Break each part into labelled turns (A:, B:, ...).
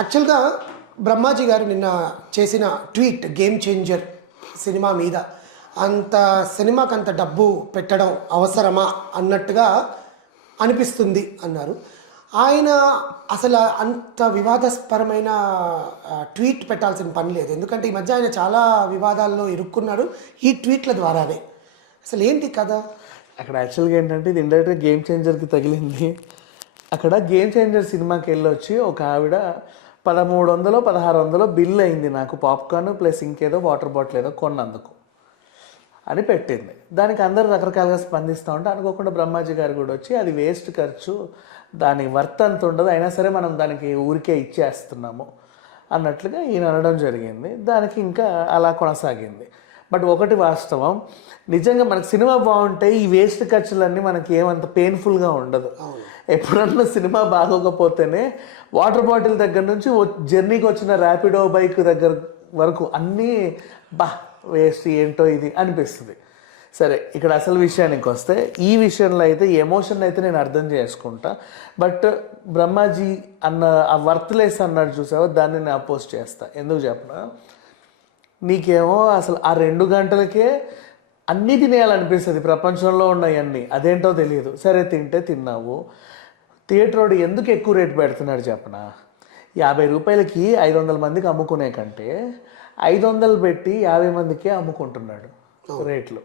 A: యాక్చువల్గా బ్రహ్మాజీ గారు నిన్న చేసిన ట్వీట్ గేమ్ చేంజర్ సినిమా మీద అంత సినిమాకి అంత డబ్బు పెట్టడం అవసరమా అన్నట్టుగా అనిపిస్తుంది అన్నారు. ఆయన అసలు అంత వివాదాస్పరమైన ట్వీట్ పెట్టాల్సిన పని లేదు. ఎందుకంటే ఈ మధ్య ఆయన చాలా వివాదాల్లో ఇరుక్కున్నాడు ఈ ట్వీట్ల ద్వారానే. అసలు ఏంటి కదా
B: అక్కడ యాక్చువల్గా ఏంటంటే ఇది ఇండైరెక్ట్గా గేమ్ చేంజర్కి తగిలింది. అక్కడ గేమ్ చేంజర్ సినిమాకి వెళ్ళొచ్చి ఒక ఆవిడ పదమూడు వందలు పదహారు వందలు బిల్ అయింది నాకు పాప్కార్న్ ప్లస్ ఇంకేదో వాటర్ బాటిల్ ఏదో కొన్నందుకు అని పెట్టింది. దానికి అందరూ రకరకాలుగా స్పందిస్తూ ఉంటే అనుకోకుండా బ్రహ్మాజీ గారు కూడా వచ్చి అది వేస్ట్ ఖర్చు దాని వర్త్ అంత ఉండదు అయినా సరే మనం దానికి ఊరికే ఇచ్చేస్తున్నాము అన్నట్లుగా ఈయన అనడం జరిగింది. దానికి ఇంకా అలా కొనసాగింది. బట్ ఒకటి వాస్తవం నిజంగా మనకు సినిమా బాగుంటే ఈ వేస్ట్ ఖర్చులన్నీ మనకి ఏమంత పెయిన్ఫుల్గా ఉండదు. ఎప్పుడన్నా సినిమా బాగోకపోతేనే వాటర్ బాటిల్ దగ్గర నుంచి జర్నీకి వచ్చిన ర్యాపిడో బైక్ దగ్గర వరకు అన్నీ బా వేస్ట్ ఏంటో ఇది అనిపిస్తుంది. సరే ఇక్కడ అసలు విషయానికి వస్తే ఈ విషయంలో అయితే ఎమోషన్ అయితే నేను అర్థం చేసుకుంటా. బట్ బ్రహ్మాజీ అన్న ఆ వర్త్లెస్ అన్నాడు చూసావా? దాన్ని నేను అపోజ్ చేస్తా. ఎందుకు చెప్పనా? నీకేమో అసలు ఆ రెండు గంటలకే అన్నీ తినేయాలనిపిస్తుంది. ప్రపంచంలో ఉన్నాయన్నీ. అదేంటో తెలియదు. సరే తింటే తిన్నావు. థియేటర్ వాడు ఎందుకు ఎక్కువ రేట్ పెడుతున్నాడు చెప్పనా? యాభై రూపాయలకి ఐదు వందల మందికి అమ్ముకునే కంటే ఐదు వందలు పెట్టి యాభై మందికే అమ్ముకుంటున్నాడు రేట్లు.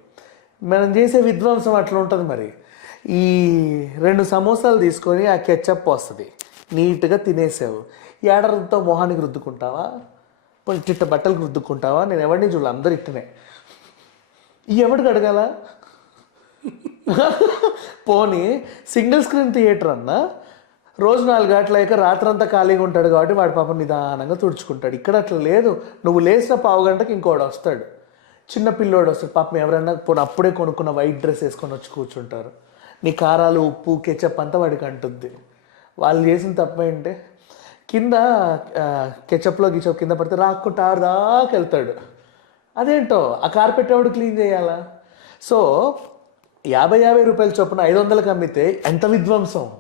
B: మనం చేసే విధ్వంసం అట్లా ఉంటుంది మరి. ఈ రెండు సమోసాలు తీసుకొని ఆ కెచ్చప్ వస్తుంది. నీట్గా తినేసావు. ఏడరంతో మొహానికి రుద్దుకుంటావా? చిట్ట బట్టలకు రుద్దుకుంటావా? నేను ఎవరిని చూడాలి అందరు ఇట్టనే. ఈ ఎవడికి అడగాల? పోనీ సింగిల్ స్క్రీన్ థియేటర్ అన్నా రోజు నాలుగు గంటలైక రాత్రంతా ఖాళీగా ఉంటాడు కాబట్టి వాడి పాపం నిదానంగా తుడుచుకుంటాడు. ఇక్కడ అట్లా లేదు. నువ్వు లేచిన పావు గంటకి ఇంకోడు వస్తాడు. చిన్న పిల్లోడు వస్తాడు. పాపం ఎవరైనా పోనీ అప్పుడే కొనుక్కున్న వైట్ డ్రెస్ వేసుకొని వచ్చి కూర్చుంటారు. నీ కారాలు ఉప్పు కెచప్ అంతా వాడికి అంటుంది వాళ్ళు చేసిన తప్ప ఏంటంటే కింద కెచప్లో గిచప్ కింద పడితే రాక్కుంటా దాకా వెళ్తాడు. అదేంటో? ఆ కార్పెట్ ఎవడు క్లీన్ చేయాలా? సో యాభై యాభై రూపాయల చొప్పున ఐదు వందలకు అమ్మితే ఎంత విధ్వంసం?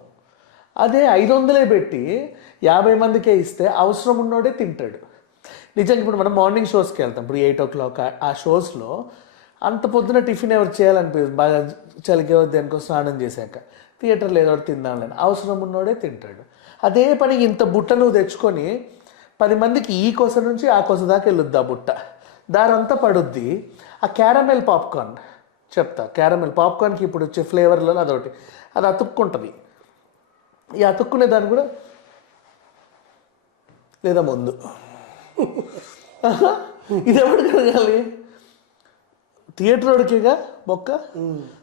B: అదే ఐదు వందలే పెట్టి యాభై మందికే ఇస్తే అవసరం ఉన్నోడే తింటాడు. నిజంగా ఇప్పుడు మనం మార్నింగ్ షోస్కి వెళ్తాం. ఇప్పుడు ఎయిట్ ఓ క్లాక్ ఆ షోస్లో అంత పొద్దున టిఫిన్ ఎవరు చేయాలనిపిస్తుంది బాగా చలికి దేనికో స్నానం చేశాక. థియేటర్లో ఏదో తిందాంలేని అవసరం ఉన్నోడే తింటాడు. అదే పని ఇంత బుట్ట నువ్వు తెచ్చుకొని పది మందికి ఈ కొస నుంచి ఆ కొస దాకా వెళ్ళొద్దు ఆ బుట్ట. దారంతా పడుద్ది. ఆ క్యారమెల్ పాప్కార్న్ చెప్తా. క్యారమెల్ పాప్కార్న్కి ఇప్పుడు వచ్చే ఫ్లేవర్లలో అదొకటి. అది అతుక్కుంటుంది. ఈ అతుక్కునే దాన్ని కూడా లేదా ముందు. ఇది ఎవరు కడగాలి థియేటర్ వాడికేగా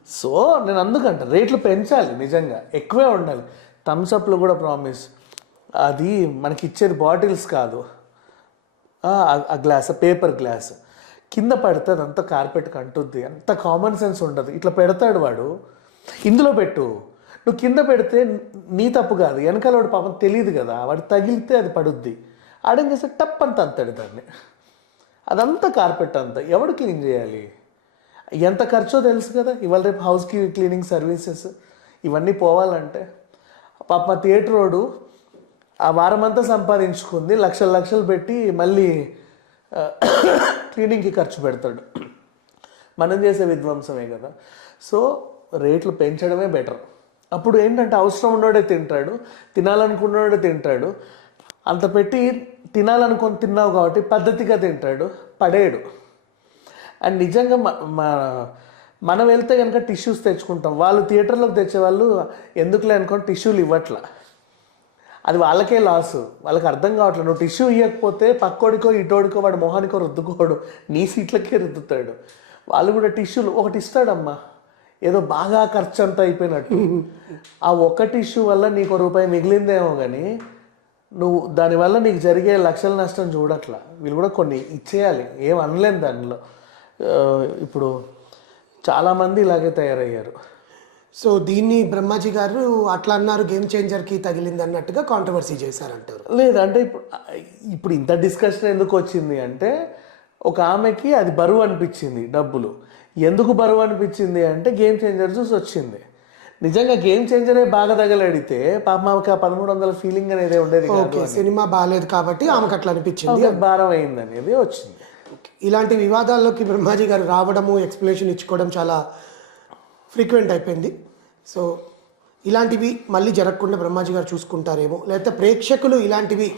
B: సో నేను అందుకంట రేట్లు పెంచాలి నిజంగా. ఎక్కువే ఉండాలి. థమ్స్అప్లు కూడా ప్రామిస్ అది మనకి ఇచ్చేది బాటిల్స్ కాదు. ఆ గ్లాస్ పేపర్ గ్లాస్ కింద పడితే అదంతా కార్పెట్కి కంటుద్ది అంత కామన్ సెన్స్ ఉండదు. ఇట్లా పెడతాడు వాడు. ఇందులో పెట్టు. నువ్వు కింద పెడితే నీ తప్పు కాదు. వెనకాల వాడు పాపం తెలియదు కదా. వాడు తగిలితే అది పడుద్ది. ఆడేం చేస్తే టప్ అంత అంతాడు దాన్ని. అదంతా కార్పెట్ అంతా. ఎవడు క్లీన్ చేయాలి? ఎంత ఖర్చో తెలుసు కదా. ఇవాళ రేపు హౌస్ క్లీనింగ్ సర్వీసెస్ ఇవన్నీ పోవాలంటే. పాప థియేటర్ రోడ్డు ఆ వారమంతా సంపాదించుకుంది. లక్షలు లక్షలు పెట్టి మళ్ళీ క్లీనింగ్కి ఖర్చు పెడతాడు. మనం చేసే విధ్వంసమే కదా. సో రేట్లు పెంచడమే బెటర్. అప్పుడు ఏంటంటే అవసరం ఉన్నోడే తింటాడు తినాలనుకున్నోడే తింటాడు. అంత పెట్టి తినాలనుకొని తిన్నావు కాబట్టి పద్ధతిగా తింటాడు పడేయడు అండ్ నిజంగా మ- మ- మనం వెళ్తే కనుక టిష్యూస్ తెచ్చుకుంటాం. వాళ్ళు థియేటర్లోకి తెచ్చేవాళ్ళు ఎందుకులే అనుకోని టిష్యూలు ఇవ్వట్లా? అది వాళ్ళకే లాస్ వాళ్ళకి అర్థం కావట్లేదు. నువ్వు టిష్యూ ఇవ్వకపోతే పక్కోడికో ఇటోడికో వాడు మొహానికో రుద్దుకోడు. నీ సీట్లకే రుద్దుతాడు. వాళ్ళు కూడా టిష్యూలు ఒకటి ఇస్తాడమ్మా. ఏదో బాగా ఖర్చు అంతా అయిపోయినట్టు. ఆ ఒక్క టిష్యూ వల్ల నీకు ఒక రూపాయి మిగిలిందేమో కానీ నువ్వు దానివల్ల నీకు జరిగే లక్షల నష్టం చూడట్లా. వీళ్ళు కూడా కొన్ని ఇచ్చేయాలి. ఏం అనలేను దానిలో. ఇప్పుడు చాలామంది ఇలాగే తయారయ్యారు.
A: సో దీన్ని బ్రహ్మాజీ గారు అట్లా అన్నారు గేమ్ చేంజర్కి తగిలింది అన్నట్టుగా కాంట్రవర్సీ చేశారంటారు.
B: లేదు అంటే ఇప్పుడు ఇప్పుడు ఇంత డిస్కషన్ ఎందుకు వచ్చింది అంటే ఒక ఆమెకి అది బరువు అనిపించింది డబ్బులు. ఎందుకు బరువు అనిపించింది అంటే గేమ్ చేంజర్ చూసి వచ్చింది నిజంగా గేమ్ చేంజరే బాగా తగలడితే పాప మాకు ఆ పదమూడు వందల ఫీలింగ్ అనేది ఉండేది
A: ఓకే సినిమా బాగాలేదు కాబట్టి ఆమెకు అట్లా అనిపించింది
B: భారం అయింది అనేది వచ్చింది
A: ఇలాంటి వివాదాల్లోకి బ్రహ్మాజీ గారు రావడము ఎక్స్ప్లెనేషన్ ఇచ్చుకోవడం చాలా ఫ్రీక్వెంట్ అయిపోయింది. సో ఇలాంటివి మళ్ళీ జరగకుండా బ్రహ్మాజీ గారు చూసుకుంటారేమో. లేకపోతే ప్రేక్షకులు ఇలాంటివి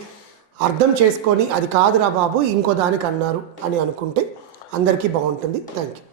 A: అర్థం చేసుకొని అది కాదురా బాబు ఇంకో దానికి అన్నారు అని అనుకుంటే అందరికీ బాగుంటుంది. Thank you